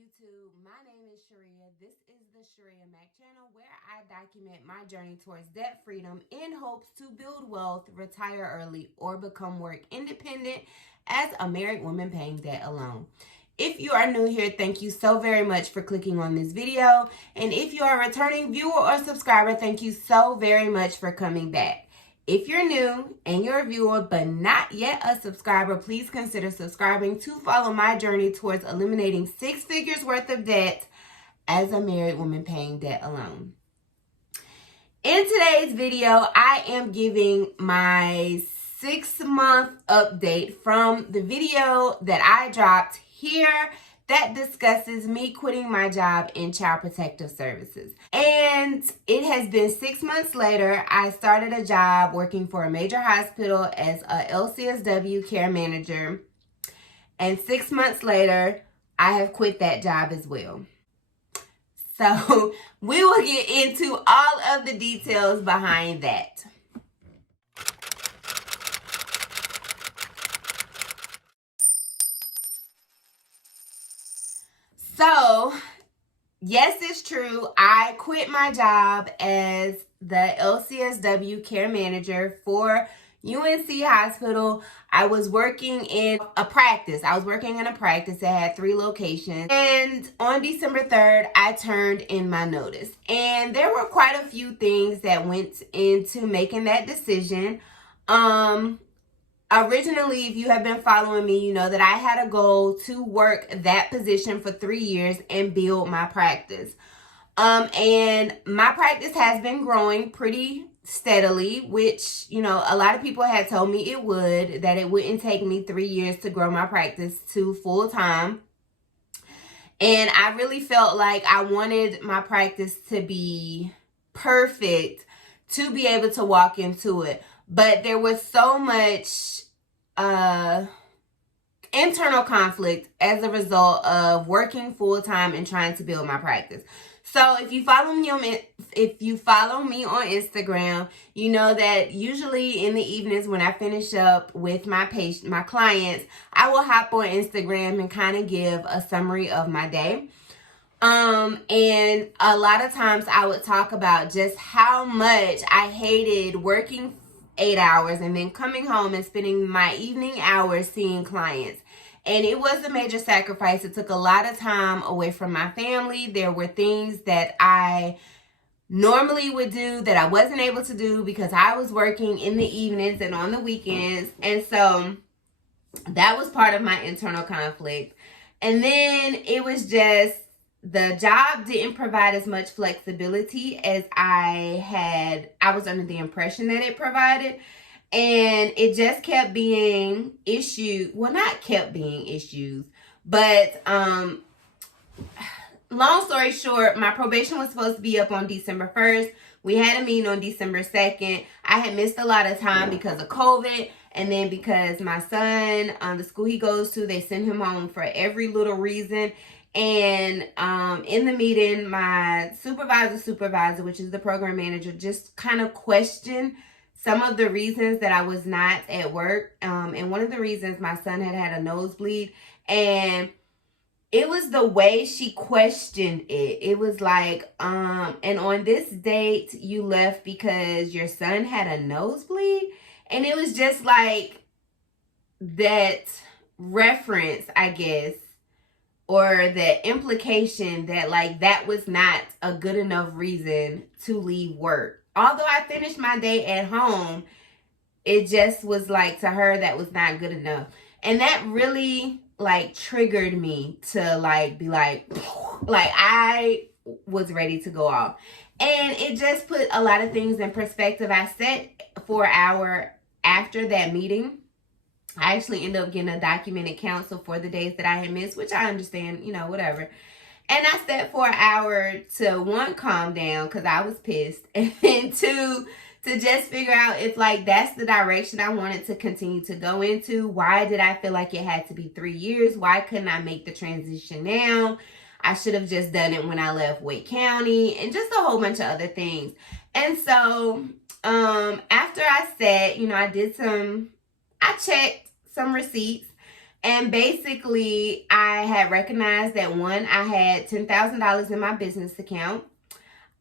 YouTube? My name is Shirria. This is the Shirria Mac channel where I document my journey towards debt freedom in hopes to build wealth, retire early, or become work independent as a married woman paying debt alone. If you are new here, thank you so very much for clicking on this video. And if you are a returning viewer or subscriber, thank you so very much for coming back. If you're new and you're a viewer but not yet a subscriber, please consider subscribing to follow my journey towards eliminating 6 figures worth of debt as a married woman paying debt alone. In today's video, I am giving my 6-month update from the video that I dropped here that discusses me quitting my job in Child Protective Services. And it has been 6 months later. I started a job working for a major hospital as a LCSW care manager. And 6 months later, I have quit that job as well. So we will get into all of the details behind that. So, yes, it's true. I quit my job as the LCSW care manager for UNC Hospital. I was working in a practice. That had 3 locations. And on December 3rd, I turned in my notice. And there were quite a few things that went into making that decision. Originally, if you have been following me, you know that I had a goal to work that position for 3 years and build my practice. And my practice has been growing pretty steadily, which, you know, a lot of people had told me that it wouldn't take me 3 years to grow my practice to full time. And I really felt like I wanted my practice to be perfect to be able to walk into it. But there was so much internal conflict as a result of working full time and trying to build my practice. So if you follow me on Instagram, you know that usually in the evenings when I finish up with my clients, I will hop on Instagram and kind of give a summary of my day. And a lot of times I would talk about just how much I hated working 8 hours and then coming home and spending my evening hours seeing clients. And it was a major sacrifice. It took a lot of time away from my family. There were things that I normally would do that I wasn't able to do because I was working in the evenings and on the weekends. And so that was part of my internal conflict. And then it was just the job didn't provide as much flexibility as I was under the impression that it provided. And it just kept being issues. Well, not kept being issues, but long story short, my probation was supposed to be up on December 1st. We had a meeting on December 2nd. I had missed a lot of time because of COVID. And then because my son, the school he goes to, they send him home for every little reason. And in the meeting, my supervisor, which is the program manager, just kind of questioned some of the reasons that I was not at work. And one of the reasons, my son had a nosebleed. And it was the way she questioned it. It was like, and on this date, you left because your son had a nosebleed. And it was just like that reference, I guess, or the implication that like that was not a good enough reason to leave work. Although I finished my day at home, it just was like to her that was not good enough. And that really like triggered me to like be like I was ready to go off. And it just put a lot of things in perspective. I sat for an hour after that meeting. I actually ended up getting a documented counsel for the days that I had missed, which I understand, you know, whatever. And I sat for an hour to, 1, calm down because I was pissed. And then 2, to just figure out if like that's the direction I wanted to continue to go into. Why did I feel like it had to be 3 years? Why couldn't I make the transition now? I should have just done it when I left Wake County and just a whole bunch of other things. And so after I sat, you know, I checked some receipts And basically, I had recognized that one, I had $10,000 in my business account.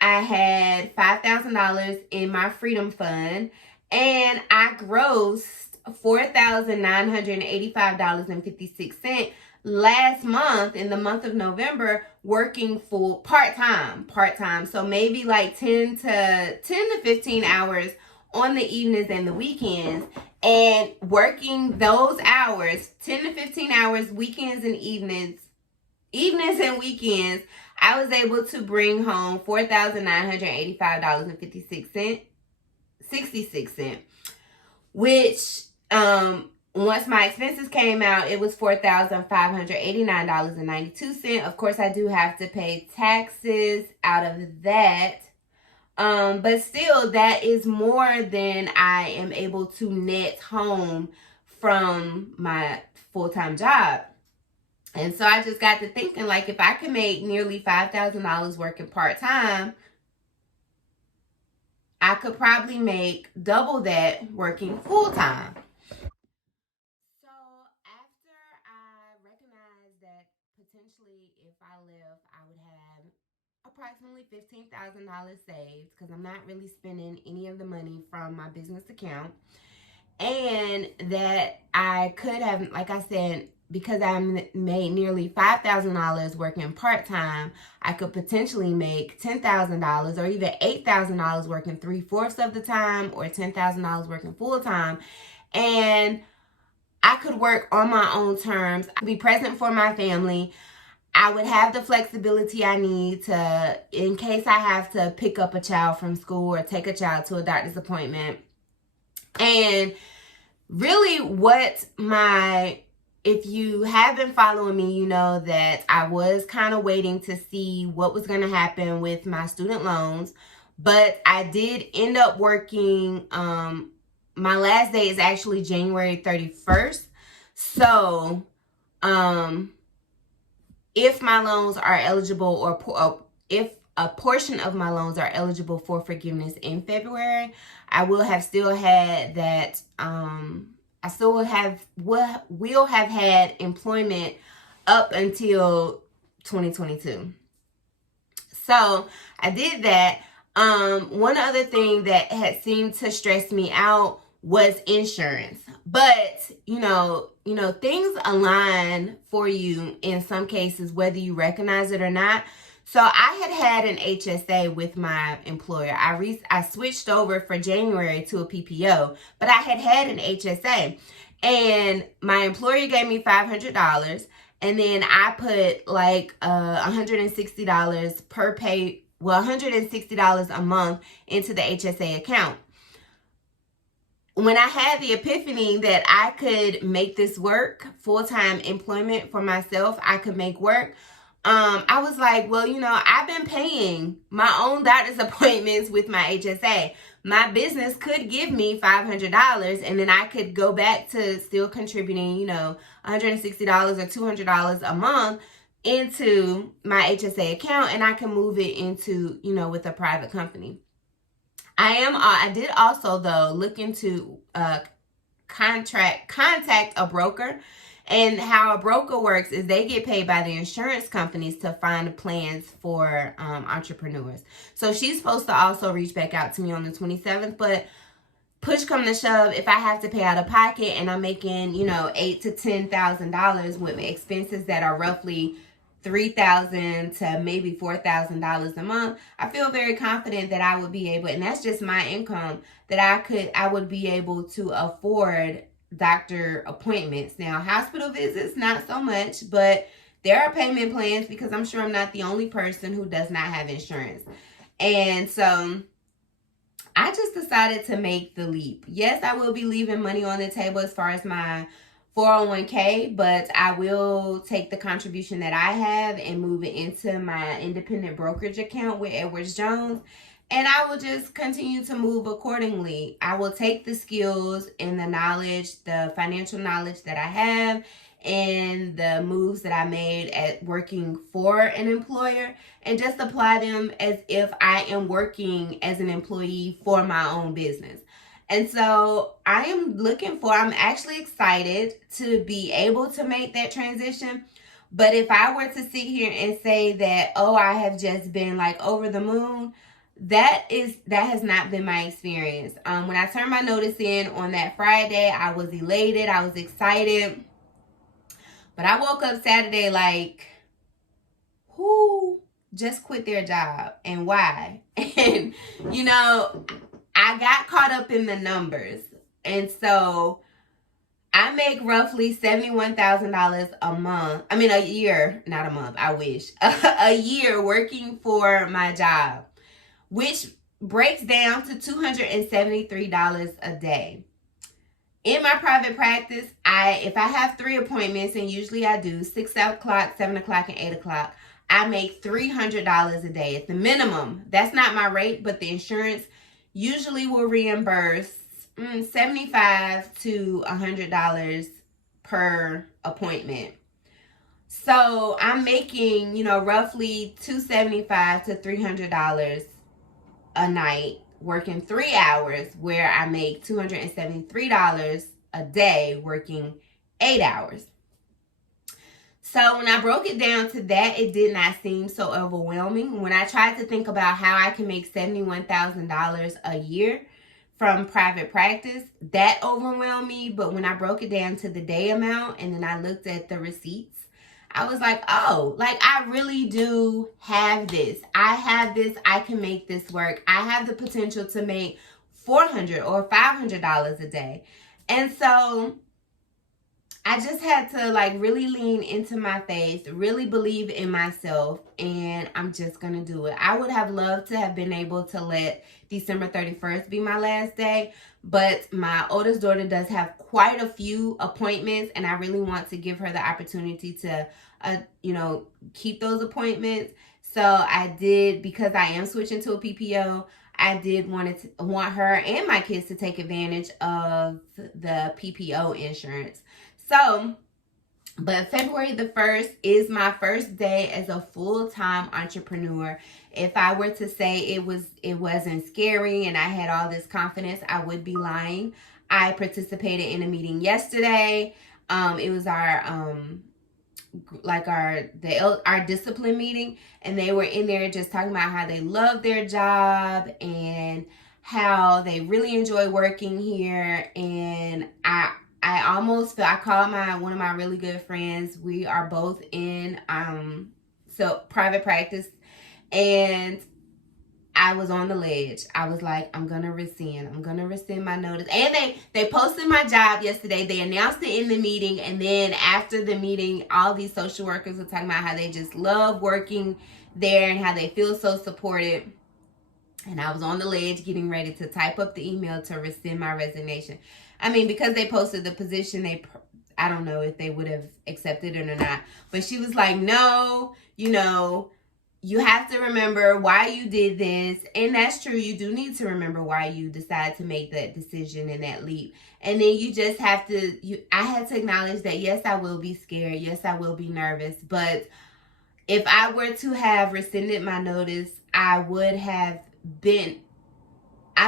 I had $5,000 in my freedom fund, and I grossed $4,985.56 last month in the month of November, working full part-time. So maybe like 10 to 15 hours on the evenings and the weekends, and working those hours, 10 to 15 hours, weekends and evenings and weekends, I was able to bring home $4,985.66, which once my expenses came out, it was $4,589.92. Of course, I do have to pay taxes out of that. But still, that is more than I am able to net home from my full-time job. And so I just got to thinking, like, if I could make nearly $5,000 working part-time, I could probably make double that working full-time. So after I recognized that potentially if I left, I would have approximately $15,000 saved, because I'm not really spending any of the money from my business account, and that I could have, like I said, because I made nearly $5,000 working part-time, I could potentially make $10,000 or even $8,000 working 3/4 of the time, or $10,000 working full-time. And I could work on my own terms. I could be present for my family. I would have the flexibility I need to, in case I have to pick up a child from school or take a child to a doctor's appointment. And really if you have been following me, you know that I was kind of waiting to see what was going to happen with my student loans. But I did end up working, my last day is actually January 31st. So, if my loans are eligible, or if a portion of my loans are eligible for forgiveness in February, I will have still had that, I still will have had employment up until 2022. So I did that. One other thing that had seemed to stress me out was insurance. But, you know, things align for you in some cases, whether you recognize it or not. So I had an HSA with my employer. I switched over for January to a PPO, but I had an HSA. And my employer gave me $500. And then I put like $160 per pay, $160 a month into the HSA account. When I had the epiphany that I could make this work, full-time employment for myself, I could make work, I was like, well, I've been paying my own doctor's appointments with my HSA. My business could give me $500, and then I could go back to still contributing, $160 or $200 a month into my HSA account, and I can move it into, with a private company. I did also, though, look into contact a broker. And how a broker works is they get paid by the insurance companies to find plans for entrepreneurs. So she's supposed to also reach back out to me on the 27th. But push come to shove, if I have to pay out of pocket and I'm making, $8,000 to $10,000 with expenses that are roughly $3,000 to maybe $4,000 a month, I feel very confident that I would be able, and that's just my income, that I would be able to afford doctor appointments. Now, hospital visits, not so much, but there are payment plans, because I'm sure I'm not the only person who does not have insurance. And so I just decided to make the leap. Yes, I will be leaving money on the table as far as my 401k, but I will take the contribution that I have and move it into my independent brokerage account with Edwards Jones. And I will just continue to move accordingly. I will take the skills and the knowledge, the financial knowledge that I have, and the moves that I made at working for an employer, and just apply them as if I am working as an employee for my own business. And so I'm actually excited to be able to make that transition. But if I were to sit here and say that, oh, I have just been like over the moon, that has not been my experience. When I turned my notice in on that Friday, I was elated, I was excited. But I woke up Saturday like, who just quit their job and why? And, I got caught up in the numbers. And so I make roughly $71,000 a month. I mean, a year, not a month. I wish. A year working for my job, which breaks down to $273 a day. In my private practice, if I have 3 appointments, and usually I do 6 o'clock, 7 o'clock, and 8 o'clock, I make $300 a day at the minimum. That's not my rate, but the insurance usually will reimburse $75 to $100 per appointment. So I'm making, roughly $275 to $300 a night, working 3 hours, where I make $273 a day working 8 hours. So when I broke it down to that, it did not seem so overwhelming. When I tried to think about how I can make $71,000 a year from private practice, that overwhelmed me. But when I broke it down to the day amount and then I looked at the receipts, I was like, oh, like I really do have this. I have this. I can make this work. I have the potential to make $400 or $500 a day. And so I just had to like really lean into my faith, really believe in myself, and I'm just going to do it. I would have loved to have been able to let December 31st be my last day, but my oldest daughter does have quite a few appointments, and I really want to give her the opportunity to, keep those appointments. So I did, because I am switching to a PPO, I did want her and my kids to take advantage of the PPO insurance. So, but February the 1st is my first day as a full-time entrepreneur. If I were to say it wasn't scary and I had all this confidence, I would be lying. I participated in a meeting yesterday. It was our discipline meeting, and they were in there just talking about how they love their job and how they really enjoy working here. And I almost feel, I called one of my really good friends. We are both in private practice, and I was on the ledge. I was like, I'm gonna rescind my notice. And they posted my job yesterday. They announced it in the meeting, and then after the meeting, all these social workers were talking about how they just love working there and how they feel so supported. And I was on the ledge getting ready to type up the email to rescind my resignation. I mean, because they posted the position, I don't know if they would have accepted it or not. But she was like, no, you have to remember why you did this. And that's true. You do need to remember why you decided to make that decision and that leap. And then you just have to, I had to acknowledge that, yes, I will be scared. Yes, I will be nervous. But if I were to have rescinded my notice, I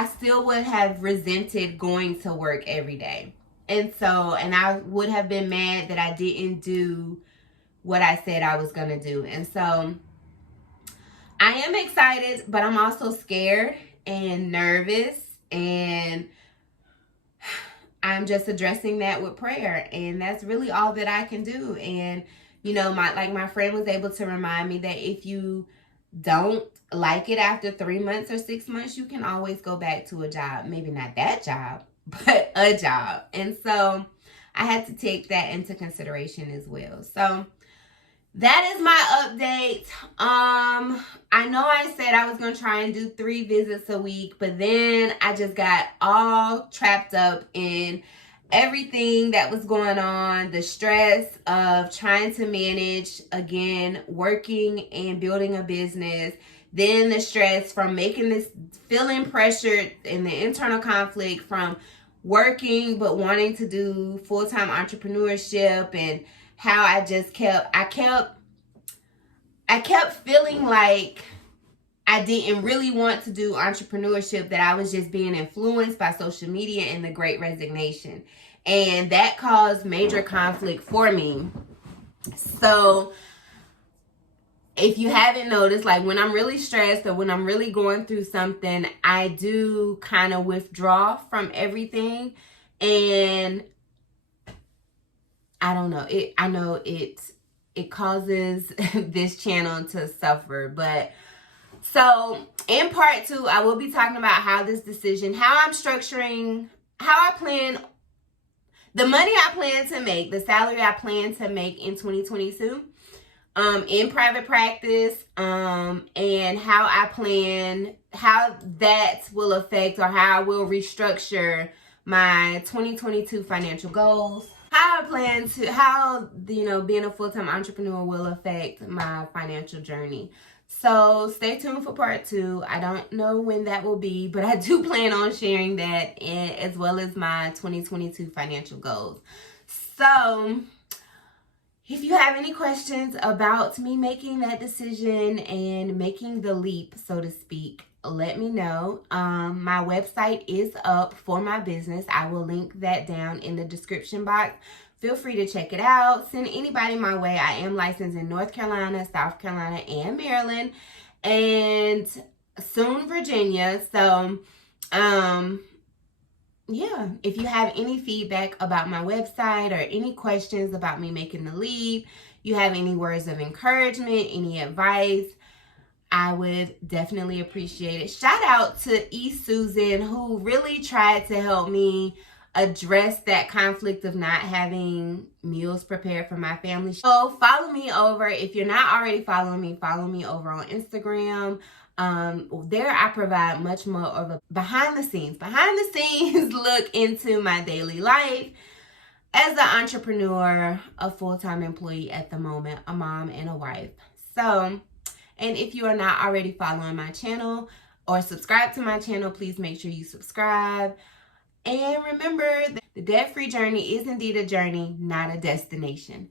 still would have resented going to work every day. And I would have been mad that I didn't do what I said I was going to do. And so I am excited, but I'm also scared and nervous, and I'm just addressing that with prayer. And that's really all that I can do. And, my friend was able to remind me that if you don't like it after 3 months or 6 months, you can always go back to a job. Maybe not that job, but a job. And so I had to take that into consideration as well. So that is my update. I know I said I was going to try and do 3 visits a week, but then I just got all trapped up in everything that was going on, the stress of trying to manage, again, working and building a business, then the stress from feeling pressured, and the internal conflict from working but wanting to do full-time entrepreneurship, and how I kept feeling like I didn't really want to do entrepreneurship, that I was just being influenced by social media and the Great Resignation. And that caused major conflict for me. So if you haven't noticed, like when I'm really stressed or when I'm really going through something, I do kind of withdraw from everything. And I don't know, I know it causes this channel to suffer. But so in part 2, I will be talking about how this decision, how I'm structuring, how I plan, the money I plan to make, the salary I plan to make in 2022 in private practice, and how I plan, how that will affect, or how I will restructure my 2022 financial goals. How I plan to, how, you know, being a full-time entrepreneur will affect my financial journey. So stay tuned for part 2. I don't know when that will be, but I do plan on sharing that, as well as my 2022 financial goals. So if you have any questions about me making that decision and making the leap, so to speak, let me know. My website is up for my business. I will link that down in the description box. Feel free to check it out. Send anybody my way. I am licensed in North Carolina, South Carolina, and Maryland, and soon Virginia. So, yeah, if you have any feedback about my website or any questions about me making the leap, you have any words of encouragement, any advice, I would definitely appreciate it. Shout out to E. Susan, who really tried to help me address that conflict of not having meals prepared for my family. So follow me over. If you're not already following me, follow me over on Instagram. There I provide much more of a behind the scenes look into my daily life as an entrepreneur, a full-time employee at the moment, a mom and a wife. So, and if you are not already following my channel or subscribe to my channel, please make sure you subscribe. And remember that the debt-free journey is indeed a journey, not a destination.